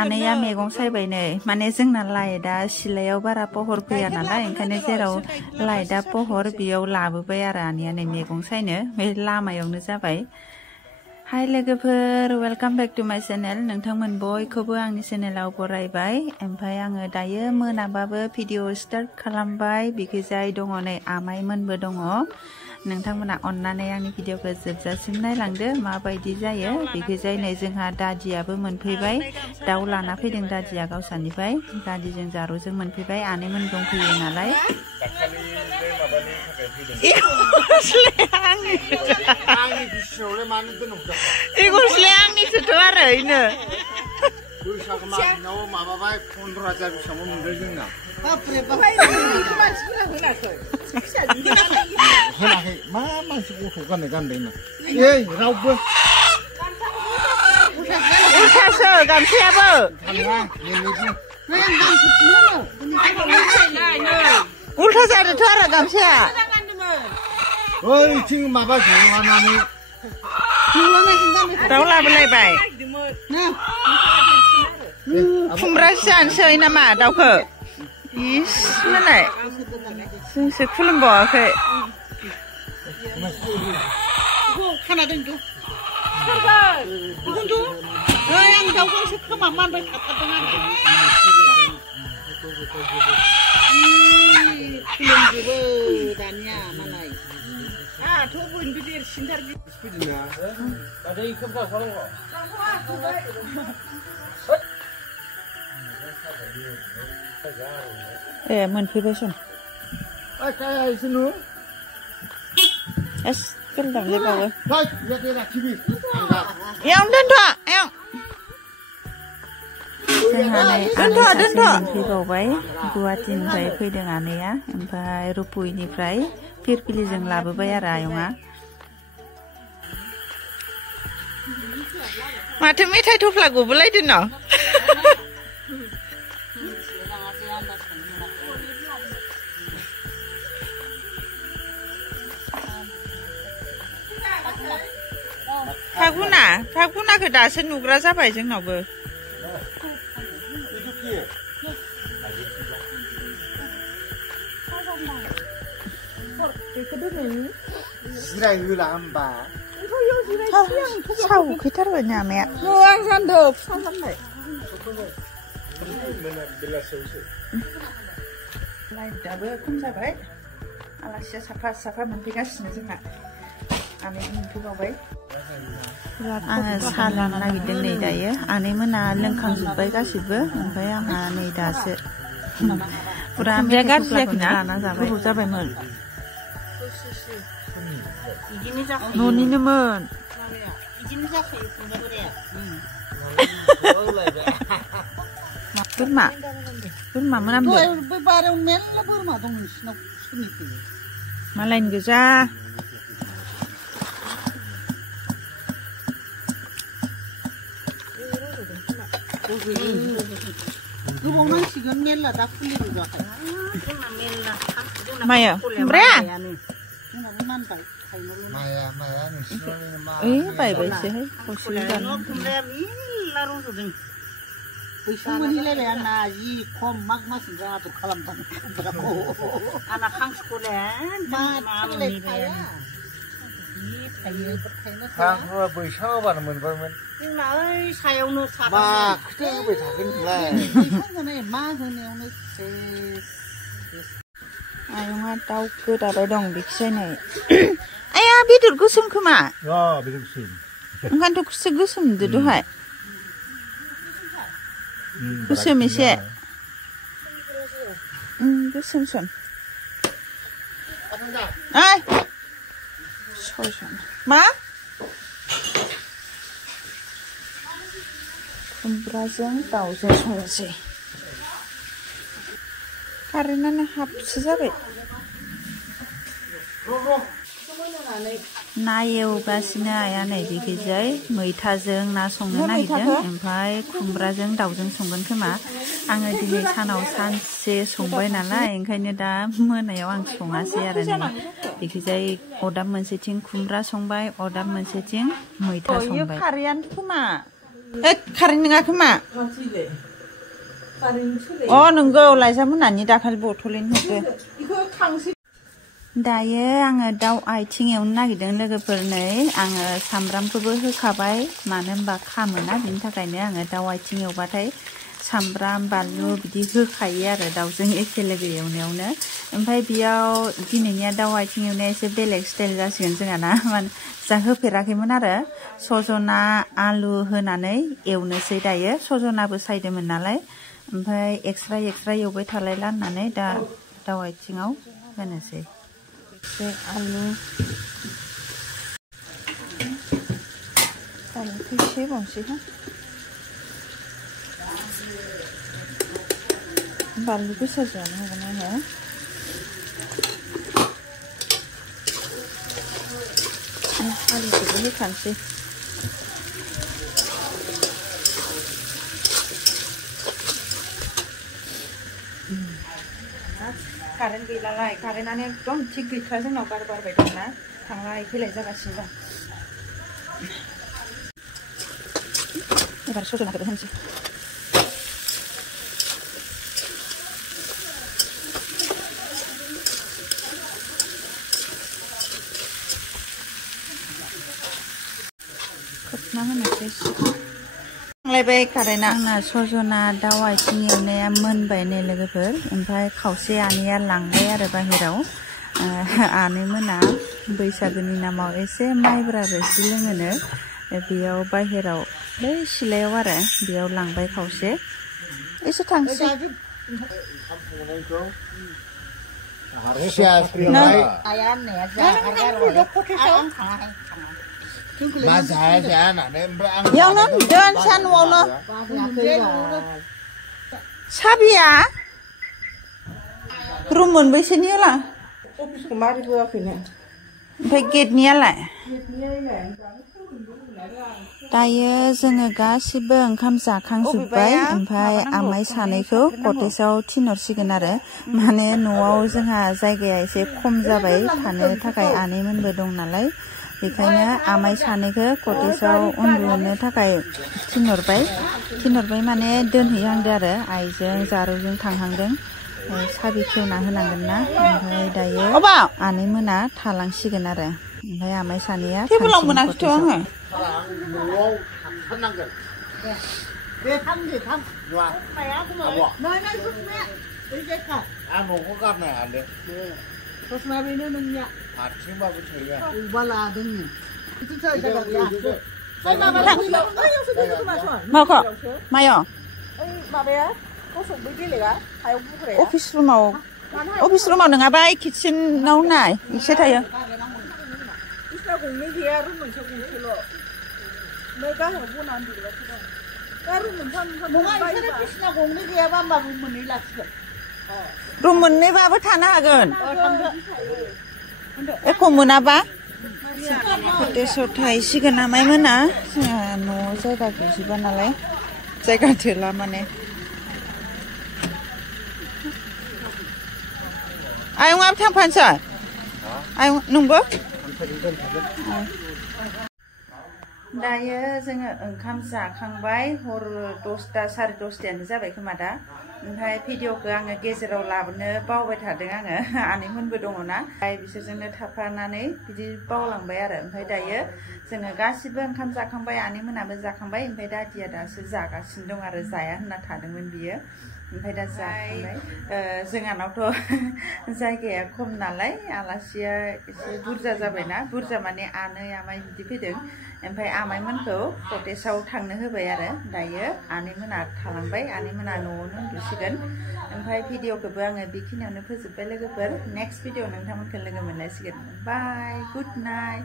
आनैया मैगं सायबाय नै माने जोंना लाइटआ सिलायाव बारा पहर फैया नालाय ओंखायनो जेराव लाइटआ पहर बेयाव लाबोबाय आरो आनैया नै मैगं सायनो बे लामायावनो जाबाय। हाय लोगोफोर वेलकाम बैक टू माय चैनल नोंथांमोन बयखौबो आंनि चेनेलाव बरायबाय। ओमफ्राय आङो दायो मोनाबाबो भिडिअ स्टार्ट खालामबाय। बिखैजाय दङ नै आमाइमोनबो दङ। नोंथांमोना अन्नानै आंनि भिडिअखौ जोबजासिम नायलांदो माबायदि जायो। बिखैजाय नै जोंहा दादियाबो मोनफैबाय। दाउ लाना फैदों दादिया गावसानिफ्राय। दादिजों जारुजों मोनफैबाय आनैमोन दंफैयो नालाय। गस्लाया आंनिसोथ' आरो इनो बैसागु मागिनायाव माबाबाय 15,000 बेसेबांबो मोनदों जोंना। होनाखै मा मानसि गथ' गानदों ना ओइ रावबो उल्थासो गामसायाबो उल्था जादोंथ' आरो गामसाया ओइथिं माबा जलानानै दाउ लाबोलायबाय। खुमब्रासो जानोसै नामा दाउखौ? इस मालाय जोंसो खुलुमबावाखै। खाना दोनदो आं दाउखौसो खोमा मानबाय थाथारदों आरो खुलुमजोबो दानिया मालाय आंहाथ' बयनिबो देरसिनथार ए मोनफैबाय सम गोलदामलायबावो एयावनो दोनथ' एयाव जोंहा नै मोनफैबावबाय। गुवाहाटीनिफ्राय फैदों आनैया ओमफ्राय रुपुइनिफ्राय फिरफिलिजों लाबोबाय आरो आयंआ। माथो मेथाइ थफ्ला गबोलायदों न' फागुनाखौ दासो नुग्रा जाबाय जोंनावबो। जिरायहोला होमबा सावखैथारबाय नामाया आं जानदो फिसा जाननाय लाइटआबो खम जाबाय। आलासिया साफा मोनफैगासिनो जोंना आनै मोनफैबावबाय। आङो साहा लानो नागिरदों नै दायो। आनैमोना लोंखांजोब्बाय गासिबो ओमफ्राय आंहा नै दासो फुरा मेथाइखौनो लाना जाबाय। गोबाव जाबायमोन न'निनोमोन बोरमा मोनामदों बारियाव मेरला बोरमा दं नोंसिनाव मालायनि गोजा। गोबाव नांसिगोन मेरला दा फुलि रोगाखै माया खुमब्राया बायबायसोहाय खुमब्राया मेरला रज'दों। बैसां मोनहैलायबाय आंना जि खम माग मासनिफ्राय आदर खालामदों आंना खांसखौलाय बैसां होबानो मोनबायमोन जोंना ओइ सायावनो मा खोथा होबाय थागोन नोंलाय मा होनायावनो आयंआ दाउ गोदाबाय दं बेखिजाय नै आया बेदर गोसोम खोमा ओंखायनोथ' गोसोम नुदो दहाय गोसोम एसे गोसोमसन सयसन मा खुमब्राजों दाउजों संनोसै। कारेन्टआनो हाबसो जाबाय। ना एवगासिनो आइया नै बिखैजाय मैथाजों ना संनो नागिरदों ओमफ्राय खुमब्राजों दाउजों संगोन खोमा। आङो दिनै सानाव सानसे संबाय नालाय ओंखायनो दा मोनायाव आं सङासै आरो नै बिखैजाय अरदाब मोनसेथिं खुमब्रा संबाय अरदाब मोनसेथिं मैथा संबाय। खारैयानो खोमा कारेन्ट नङा खोमा अ नंगौ लाइजामोनानि दाखालि बथलैनो होदो दायो आङो दाउ आथिं एवनो नागिरदों लोगोफोरनो आङो सामब्रामखौबो होखाबाय मानो होनबा खामोना बिनि थाखायनो आङो दाउ आथिं एवबाथाय सामब्राम बानलु बिदि होखायो आरो दाउजों एखे लोगो एवनायावनो ओमफ्राय बेयाव दिनैनिया दाउ आथिं एवनाया एसे बेलेग स्टाइल जासिगोन जोंहाना माने जा होफेराखैमोन आरो सजना आलु होनानै एवनोसै दायो सजनाबो सायदोंमोन नालाय ओमफ्राय एक्सट्रा एवबाय थालायला होननानै दा दाउ आथिङाव होनोसै आलु आलुखौ एसे बावनोसै बानलु गोसा जानो हागोन आङो आलुखौबो होखानोसै कारेन्ट गैलालाय कारेन्टआनो एकदम थिग गैथारा जोंनाव बार बारबाय दंना थांलाय फैलाय जागासिनो दं एबार सजनाखौबो होनोसै खोबना होनोसै थांलायबाय कारेन्टआ आंना सजना दाउ आथिं एवनाया मोनबाय नै लोगोफोर ओमफ्राय खावसे आनैया लांबाय आरो बाहेराव आनैमोना बैसागोनि नामाव एसे माइब्रा रोसि लोङोनो बेयाव बाहेराव बै सिलायाव आरो बेयाव लांबाय खावसे एसे थांसै यावनो दोन सानवावनो साबिया रुम मोनबैसेनि होला अफिसखौ मारै होआखैनो ओमफ्राय गेटनियालाय दायो जोङो गासिबो ओंखाम जाखांजोब्बाय ओमफ्राय आमाइ सानैखौ कटेजाव थिनहरसिगोन आरो माने न'आव जोंहा जायगाया एसे खम जाबाय थानो थाखाय आनैमोनबो दं नालाय बेखायनो आमाइ सानैखौ कटेजाव उन्दुनो थाखाय थिनहरबाय माने दोनहैहांदों आरो आइजों जारौजों थांहांदों साबि खेवना होनांगोन ना ओमफ्राय दायो आनैमोना थालांसिगोन आरो ओमफ्राय आमाइ सानैया टेबोलाव मोनाखैथ' आङो माखौ मायाव अफिस रुमाव नङाबा किटचेनाव नाय एसे थायो रुम मोननैबाबो थानो हागोन एख' मोनाबा कटेजाव थाहैसिगोन आमाइ मोना जोंहा न'आव जायगा गैजोबा नालाय जायगा थोला माने आयंआबो थांफानोसै आयं नोंबो दायो जोङो ओंखाम जाखांबाय हर 10ता साराय 10तायानो जाबाय खोमा दा ओमफ्राय भिडिअखौ आङो गेजेराव लाबोनो बावबाय थादों आङो आनैमोनबो दङना ओमफ्राय बिसोरजोंनो थाफानानै बिदि बावलांबाय आरो ओमफ्राय दायो जोङो गासिबो ओंखाम जाखांबाय आनैमोनाबो जाखांबाय ओमफ्राय दादिया दासो जागासिनो दं आरो जाया होनना थादोंमोन बियो ओमफ्राय दा जाखांबाय जोंहानावथ' जायगाया खम नालाय आलासिया एसे बुरजा जाबायना बुरजा माने आनै आमाइ बिदि फैदों ओमफ्राय आमाइमोनखौ कटेजाव थांनो होबाय आरो दायो आनैमोना थालांबाय आनैमोना न'आवनो उन्दुसिगोन ओमफ्राय भिडिअखौबो आङो बेखिनियावनो फोजोबबाय लोगोफोर नेक्स्ट भिडिअ नोंथांमोनखौ लोगो मोनलायसिगोन बाय गुड नाइट